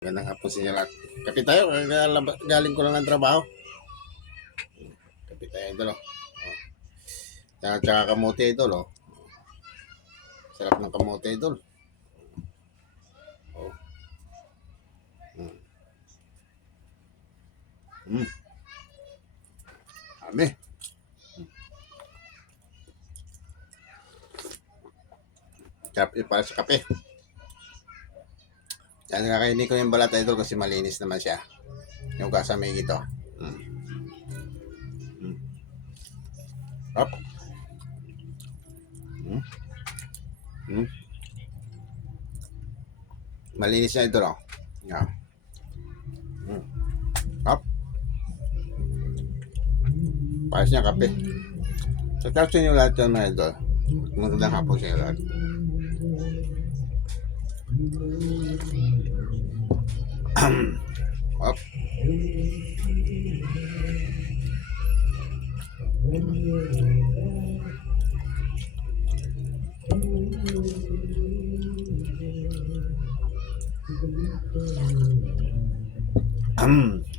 Magandang hapon sa inyo lahat. Kape tayo, galing ko lang ng trabaho. Kape tayo idol. Tsaka kamote idol. Oh. Sarap ng kamote idol. Oh. Mm. Ami. Kape para sa kape. Yan, kakainin ko yung balat idol kasi malinis naman siya. Yung kasamig ito. Up. Malinis na idol. Oh. Yeah. Up. Pares niya kape. So, tapos nyo lahat yun mga idol. Magandang hapon sa inyo lahat. Up.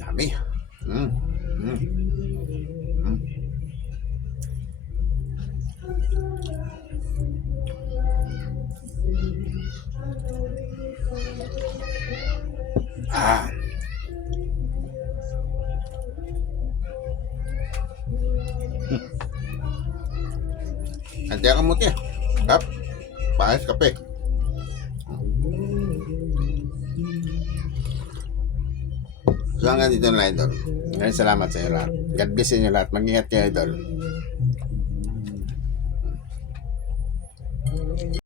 Dami. Nanti kamu teh, kap, pares kape. So hanggang dito na idol. Ngayon salamat sa inyo lahat. God bless sa inyo lahat. Mag-ingat kayo idol.